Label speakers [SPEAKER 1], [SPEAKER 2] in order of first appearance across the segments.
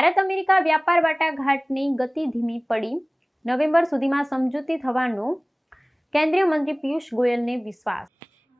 [SPEAKER 1] America વ્યાપાર વાટાઘાટની ગતિ ધીમી પડી. નવેમ્બર સુધીમાં સમજૂતી થવાનું કેન્દ્રીય મંત્રી પિયુષ ગોયલને વિશ્વાસ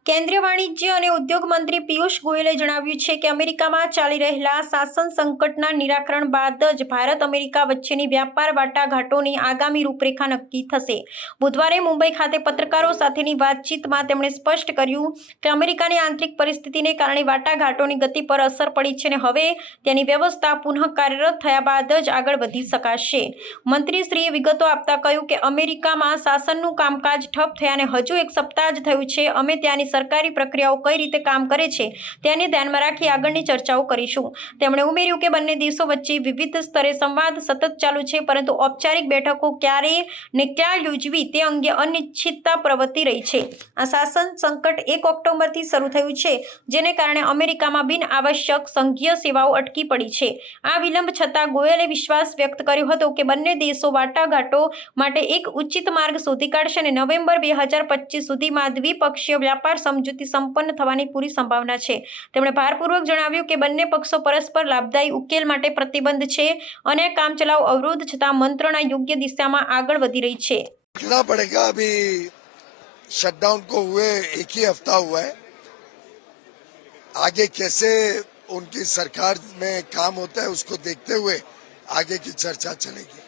[SPEAKER 1] કેન્દ્રીય વાણિજ્ય અને ઉદ્યોગ મંત્રી પિયુષ ગોયલે જણાવ્યું છે કે અમેરિકામાં ચાલી રહેલા શાસન સંકટના નિરાકરણ બાદ જ ભારત અમેરિકા વચ્ચેની વ્યાપાર વાટાઘાટોની આગામી રૂપરેખા નક્કી થશે. બુધવારે મુંબઈ ખાતે પત્રકારો સાથેની વાતચીતમાં તેમણે સ્પષ્ટ કર્યું કે અમેરિકાની આંતરિક પરિસ્થિતિને કારણે વાટાઘાટોની ગતિ પર અસર પડી છે અને હવે તેની વ્યવસ્થા પુનઃ કાર્યરત થયા બાદ જ આગળ વધી શકાશે. મંત્રીશ્રીએ વિગતો આપતા કહ્યું કે અમેરિકામાં શાસનનું કામકાજ ઠપ થયાને હજુ એક સપ્તાહ જ થયું છે. અમે ત્યાંની સરકારી પ્રક્રિયાઓ કઈ રીતે કામ કરે છે તેને ધ્યાનમાં રાખી આગળની ચર્ચાઓ કરીશું. તેમણે ઉમેર્યું કે બંને દેશો વચ્ચે વિવિધ સ્તરે સંવાદ સતત ચાલુ છે, પરંતુ ઔપચારિક બેઠકો ક્યારે ને ક્યાં યોજવી તે અંગે અનિશ્ચિતતા પ્રવર્તી રહી છે. આ શાસન સંકટ એક ઓક્ટોબરથી શરૂ થયું છે, જેને કારણે અમેરિકામાં બિન આવશ્યક સંઘીય સેવાઓ અટકી પડી છે. આ વિલંબ છતાં ગોયલે વિશ્વાસ વ્યક્ત કર્યો હતો કે બંને દેશો વાટાઘાટો માટે એક ઉચિત માર્ગ શોધી કાઢશે અને નવેમ્બર બે હજાર પચીસ સુધીમાં દ્વિપક્ષીય વ્યાપાર સમજૂતી સંપન્ન થવાની પૂરી સંભાવના છે તેમણે ભારપૂર્વક જણાવ્યું કે બંને પક્ષો પરસ્પર લાભદાયી ઉકેલ માટે પ્રતિબદ્ધ છે અને કામચલાઉ અવરોધ છતાં મંત્રણા યોગ્ય દિશામાં આગળ વધી રહી છે
[SPEAKER 2] देखना पड़ेगा अभी शटडाउन को हुए एक ही हफ्ता हुआ है आगे कैसे उनकी सरकार में काम होता है उसको देखते हुए आगे की चर्चा चलेगी